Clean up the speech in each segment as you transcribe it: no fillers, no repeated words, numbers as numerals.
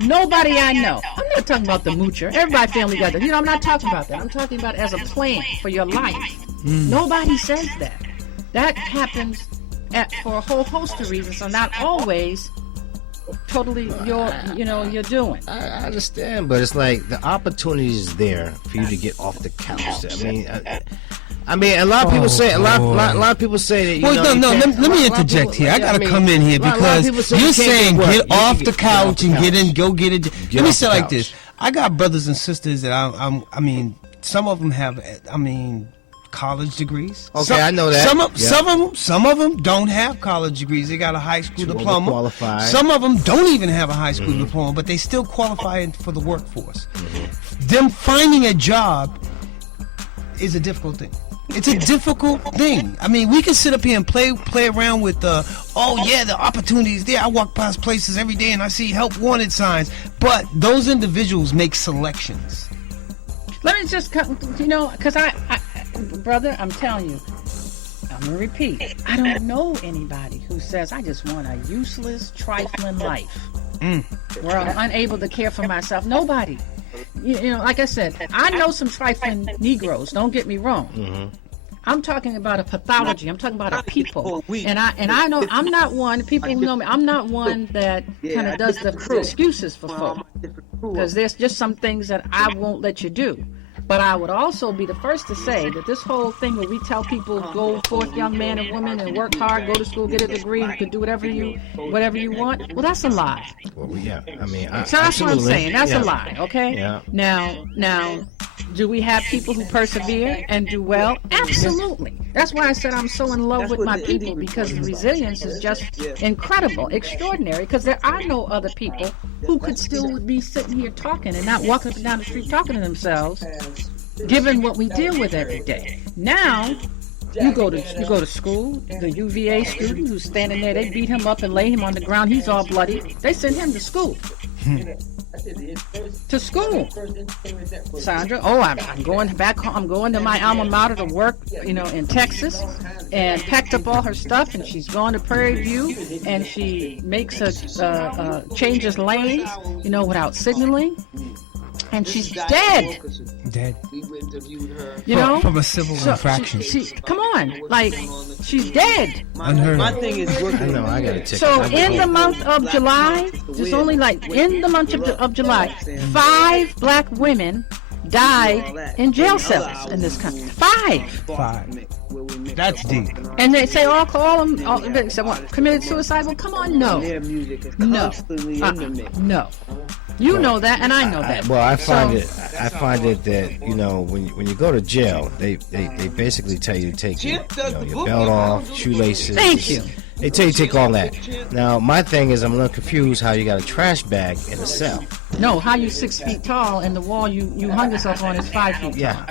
Nobody I know. I'm not talking about the moocher. Everybody family got that. I'm not talking about that. I'm talking about as a plan for your life. Nobody says that. That happens for a whole host of reasons. So not always totally you're doing. I understand, but it's like the opportunity is there for you to get off the couch. I mean, a lot of people say a lot of people say that. Let me interject here. I gotta come in here because you're saying get off the couch and go get it. Let me say it like this: I got brothers and sisters that I mean, some of them have college degrees. Okay, I know that. Some of them don't have college degrees. They got a high school diploma. Qualified. Some of them don't even have a high school diploma, but they still qualify for the workforce. Them finding a job is a difficult thing. It's a difficult thing. I mean, we can sit up here and play around with the opportunities there. I walk past places every day and I see help wanted signs. But those individuals make selections. Let me just, because I brother, I'm telling you, I'm going to repeat. I don't know anybody who says, I just want a useless, trifling life where I'm unable to care for myself. Nobody. Like I said, I know some trifling Negroes. Don't get me wrong. I'm talking about a pathology. I'm talking about a people. And I know I'm not one. People who know me. I'm not one that kind of does the excuses for folk. Because there's just some things that I won't let you do. But I would also be the first to say that this whole thing where we tell people go forth, young man and woman, and work hard, go to school, get a degree, you can do whatever you want. Well, that's a lie. Well, yeah. I mean, so that's what I'm saying. That's a lie. Okay. Yeah. Now, do we have people who persevere and do well? Absolutely. That's why I said I'm so in love with my people, because the resilience is just incredible, extraordinary. Because there are no other people who could still be sitting here talking and not walking up and down the street talking to themselves, given what we deal with every day. Now, you go to school, the UVA student who's standing there, they beat him up and lay him on the ground, he's all bloody. They send him to school. To school. Sandra, I'm going back home. I'm going to my alma mater to work, in Texas, and packed up all her stuff, and she's going to Prairie View, and she makes changes lanes, without signaling. And she's dead. From a civil infraction. Come on, she's dead. Unheard. My thing is working. I know, I gotta take So in the month of July, just only in the month of July, 5 black women died in jail cells in this country. 5. That's deep. And they say all them. They say what? Committed suicide? Well, come on, no. No. You know that, and I know that. I find it that when you go to jail, they basically tell you to take your belt off, shoelaces. Thank you. They tell you to take all that. Now, my thing is, I'm a little confused how you got a trash bag in a cell. No, how you 6 feet tall and the wall you hung yourself on is 5 feet tall. Yeah.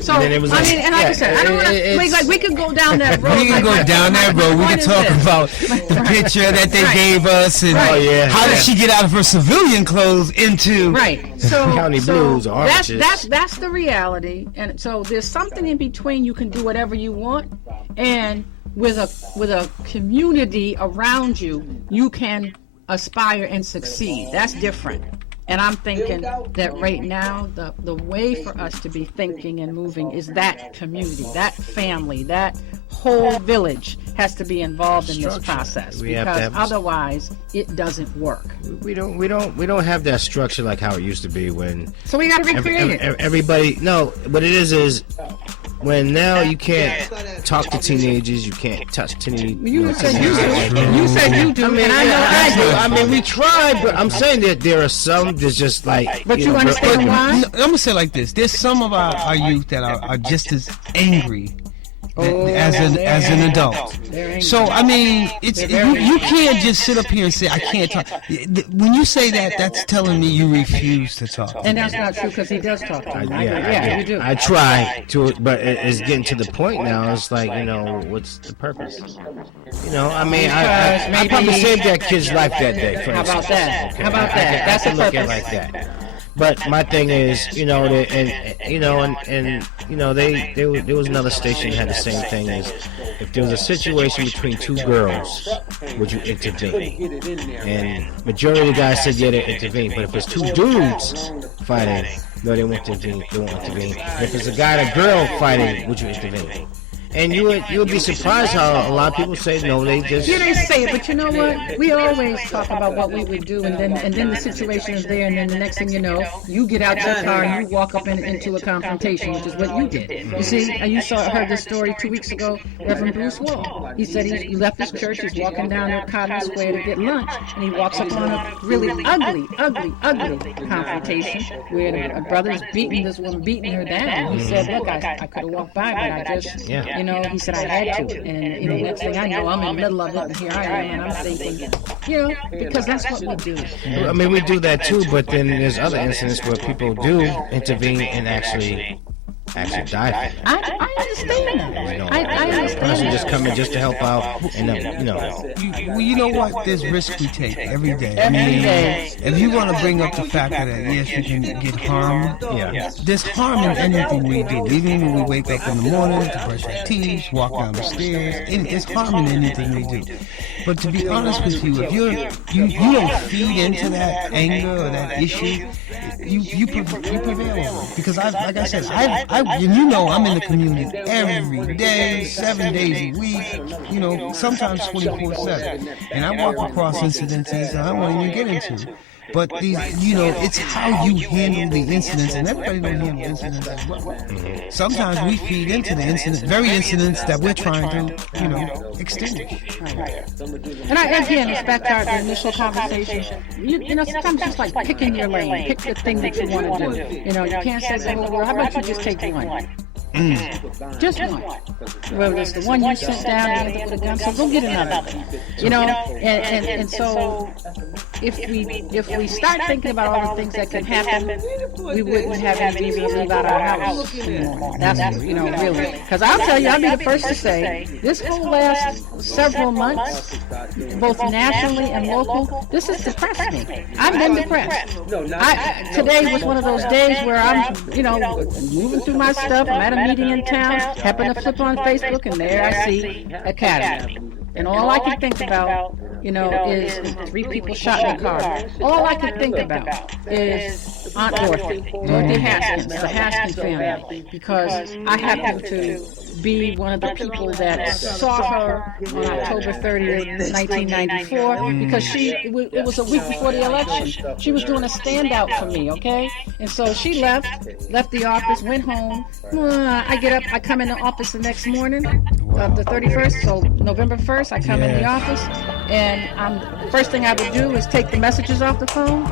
So, like I said, I don't want to, we could go down that road. We can go down that road. We can talk about the picture that they gave us and how did she get out of her civilian clothes into County Blues or Arches. That's the reality. And so there's something in between. You can do whatever you want, and with a community around you, you can aspire and succeed. That's different. And I'm thinking that right now, the way for us to be thinking and moving is that community, that family, that whole village has to be involved in this process, because otherwise it doesn't work. We don't have that structure like how it used to be when. So we got to recreate it. Everybody, no, what it is when now you can't talk to teenagers, you can't touch teenagers. You said you do. And I do. I mean, we tried, but I'm saying that there are some that's just like. But you understand why? I'm gonna say it like this: there's some of our youth that are just as angry as an adult. So I mean, you can't just sit up here and say I can't talk. When you say that, that's telling me you refuse to talk. And that's not true, because he does talk to me. You do. I try to, but it's getting to the point now. It's like, what's the purpose? I mean, I probably saved that kid's life that day. For How about that? Okay? How about that? That's a look purpose. at it like that. But my thing is, there was another station that had the same thing. Is if there was a situation between two girls, would you intervene? And majority of the guys said yeah, they intervene. But if it's two dudes fighting, no, they won't intervene. They won't intervene. And if it's a guy and a girl fighting, would you intervene? And you would be surprised how a lot of people say no. They just they say it, but you know what? We always talk about what we would do, and then the situation is there, and then the next thing you know, you get out your car and you walk up into a confrontation, which is what you did. You see, and you heard this story 2 weeks ago. Reverend Bruce Wall. He said he left his church. He's walking down Cotton Square to get lunch, and he walks up on a really ugly confrontation where a brother's beating this woman, beating her down. He said, "Look, I could have walked by, but I just." He said, I had to. And, next thing I know, I'm in the middle of it, and here I am, and I'm thinking, because that's what we do. I mean, we do that too, but then there's other incidents where people do intervene and actually die. I understand that. I understand. Person just come in just to help out, and you know what? There's risks we take every day. If you want to bring up the fact that yes, you can get harmed. There's harm in anything we do. Even when we wake up in the morning to brush our teeth, walk down the stairs, there's harm in anything we do. But to be honest with you, if you don't feed into that anger or that issue, you prevail over it. Because like I said, I'm in the community every day, 7 days a week, sometimes 24/7. And I walk across incidences that I won't even get into. But it's how you handle the incidents, and everybody don't handle incidents as well. Sometimes we feed into the very incidents that we're trying to, extinguish. And it's back to our initial conversation. Sometimes it's like picking your lane, pick the thing that you want to do. You can't say, well, how about you just take one? Just one. Well, it's the one you sent down and ended up with a gun, so go get another one. And so if we start thinking about all the things that could happen, we wouldn't have any reason to leave out our house anymore. That's really. Because I'll tell you, I'll be the first to say, this whole last several months, both nationally and local, this has depressed me. I've been depressed. Today was one of those days where I'm, moving through my stuff. I'm at a meeting in town, happen to flip on Facebook, and there I see Academy. And all I can think about, is 3 people shot in a car. All I can think about is Aunt Dorothy Haskins, the Haskins family, because I happen to be one of the people that saw her on October 30th, 1994, because it was a week before the election. She was doing a standout for me, okay? And so she left the office, went home. I get up, I come in the office the next morning of the 31st, so November 1st, I come in the office, and first thing I would do is take the messages off the phone.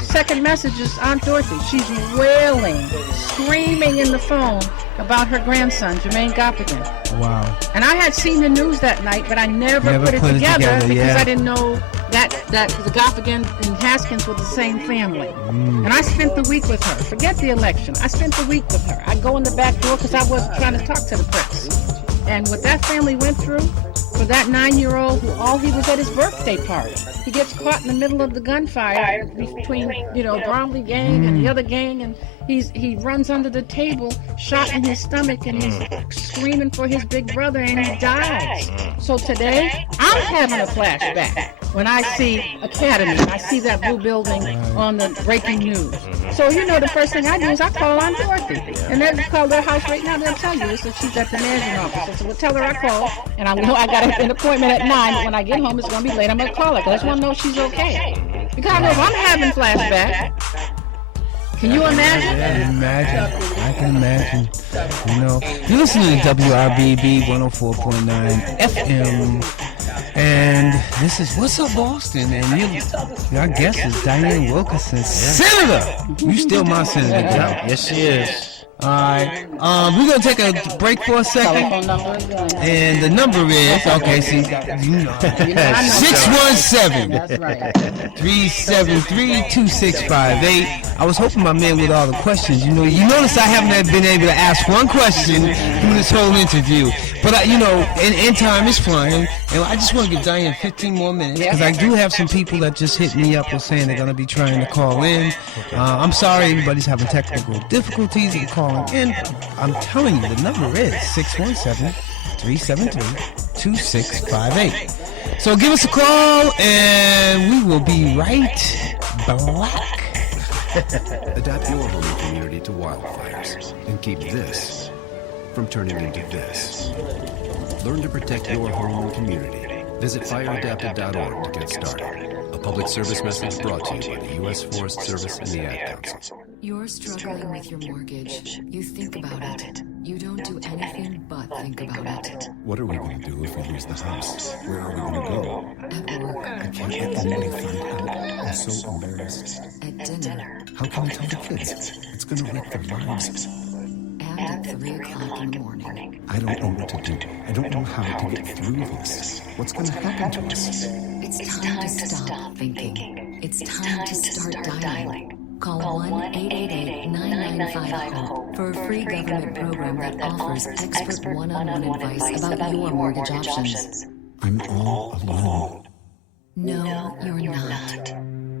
Second message is Aunt Dorothy. She's wailing, screaming in the phone about her grandson, Jermaine Goffigan. Wow. And I had seen the news that night, but I never put it together because I didn't know that the Goffigan and Haskins were the same family. And I spent the week with her. Forget the election. I spent the week with her. I go in the back door because I wasn't trying to talk to the press. And what that family went through, for that 9-year-old he was at his birthday party. He gets caught in the middle of the gunfire between, Bromley gang and the other gang, and he runs under the table, shot in his stomach, and he's screaming for his big brother, and he dies. So today, I'm having a flashback when I see Academy, and I see that blue building on the breaking news. So, the first thing I do is I call Aunt Dorothy. And they call their house right now, they'll tell you. So she's at the management office. So we'll tell her I called, and I know I got an appointment at 9, but when I get home, it's going to be late. I'm going to call her, because I just want to know she's okay. Because I know if I'm having flashback, can you imagine? I can imagine. You're listening to WRBB 104.9 FM. And this is What's Up Boston, and our guest is Diane Wilkerson, Senator. You still my senator, Joe. Yes, she is. All right. We're going to take a break for a second. And the number is, 617-373-2658. I was hoping my man with all the questions. You notice I haven't been able to ask one question through this whole interview. But and time is flying, and I just want to give Diane 15 more minutes because I do have some people that just hit me up and saying they're going to be trying to call in. I'm sorry, everybody's having technical difficulties in calling in. I'm telling you, the number is 617-373-2658. So give us a call, and we will be right back. Adapt your home community to wildfires and keep this from turning into this. Learn to protect your home and community. Visit fireadapted.org to get started. A public service message brought to you by the U.S. Forest Service and the Ad Council. You're struggling with your mortgage. You think about it. You don't do anything but think about it. What are we going to do if we lose the house? Where are we going to go? At work. I can't let anybody find out. I'm so embarrassed. At dinner. How can I tell the kids? It's going to wreck their lives. And at 3 o'clock in the morning. I don't know what to do. I don't know how to get through this. What's going to happen to us? It's time to stop thinking. It's time to start dialing. Call 1-888-995-HOPE for a free government program that offers expert one-on-one advice about your mortgage options. I'm all alone. No, you're not.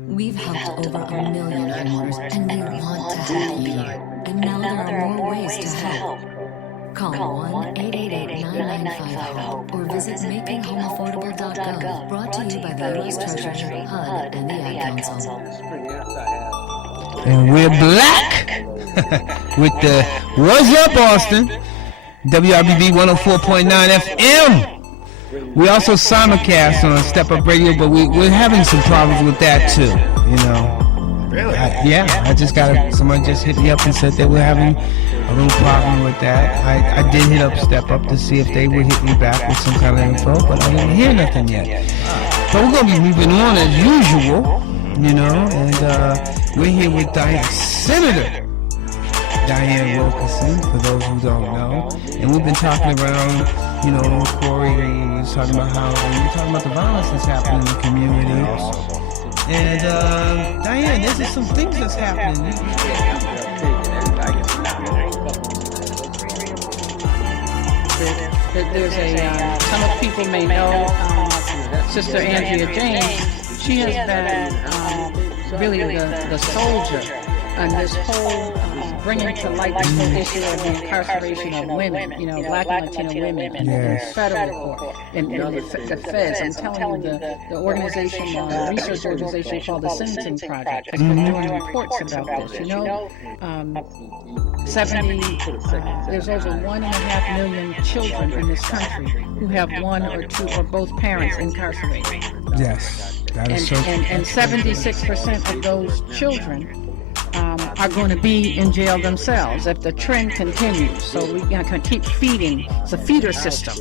We've helped over 1 million homeowners, and we want to help you. And now there are more ways to help. Call 1-888-995-HOPE or visit makinghomeaffordable.gov. Brought to you by the U.S. Treasury, HUD, and the Ad Council. And we're black with the What's Up Austin, WRBB 104.9 FM. We also simulcast on Step Up Radio, but we're having some problems with that too, Really? I just somebody just hit me up and said they were having a little problem with that. I did hit up Step Up to see if they would hit me back with some kind of info, but I didn't hear nothing yet. But we're going to be moving on as usual, and we're here with Senator Diane Wilkerson, for those who don't know. And we've been talking around, Corey, and we was talking about we're talking about the violence that's happening in the community. And Diane, there's some things that's happening. There's some of people may know Sister Andrea James. She has been really the soldier on this whole bringing to light this whole issue of the incarceration of women, black and Latino women in federal court, in the feds. I'm telling you, the organization, the research organization called the Sentencing Project has been doing reports about this. There's over 1.5 million children in this country who have one or two or both parents incarcerated. Yes, that is so. And 76% of those children are going to be in jail themselves if the trend continues. So we can keep feeding. It's a feeder system,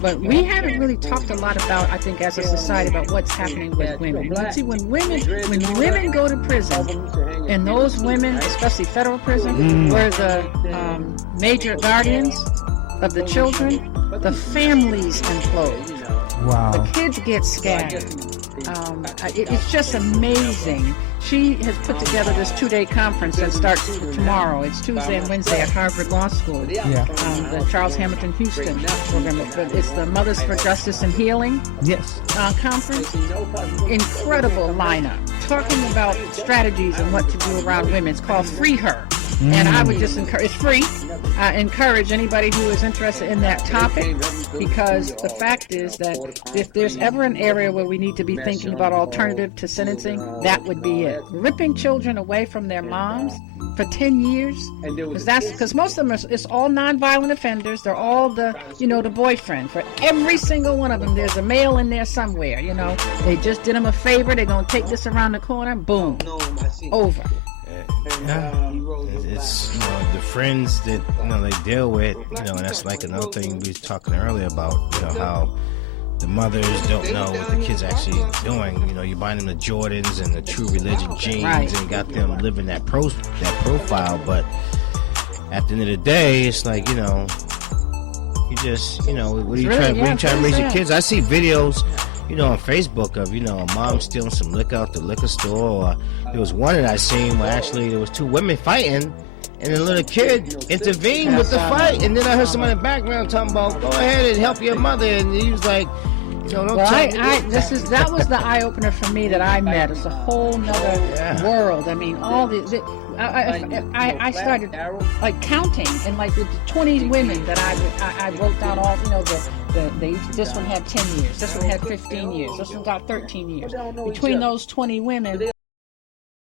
But we haven't really talked a lot about, I think, as a society, about what's happening with women. See, when women go to prison, and those women, especially federal prison, were the major guardians of the children, the families implode. Wow. The kids get scattered. It's just amazing. She has put together this 2-day conference that starts tomorrow. It's Tuesday and Wednesday at Harvard Law School. The Charles Hamilton Houston program. It's the Mothers for Justice and Healing conference. Incredible lineup. Talking about strategies and what to do around women. It's called Free Her. And I would just encourage, it's free. I encourage anybody who is interested in that topic, because the fact is that if there's ever an area where we need to be thinking about alternative to sentencing, that would be it. Ripping children away from their moms for 10 years, because most of them it's all nonviolent offenders. They're all the boyfriend. For every single one of them, there's a male in there somewhere. They just did them a favor. They're gonna take this around the corner. Boom, over. It's the friends that they deal with, and that's like another thing we was talking earlier about, how the mothers don't know what the kids actually doing. You buying them the Jordans and the True Religion jeans, and got them living that profile. But at the end of the day, it's like you just what are you trying to raise your kids? I see videos on Facebook of, a mom stealing some liquor out the liquor store. Or there was one that I seen where actually there was two women fighting, And the little kid intervened with the fight. And then I heard somebody in the background talking about, go ahead and help your mother. And he was like, don't Well, talk. that was the eye opener for me that I met. It's a whole nother world. I mean, all I started like counting, and like with the 20 women that I wrote down all, this one had 10 years, this one had 15 years, this one got 13 years. Between those 20 women,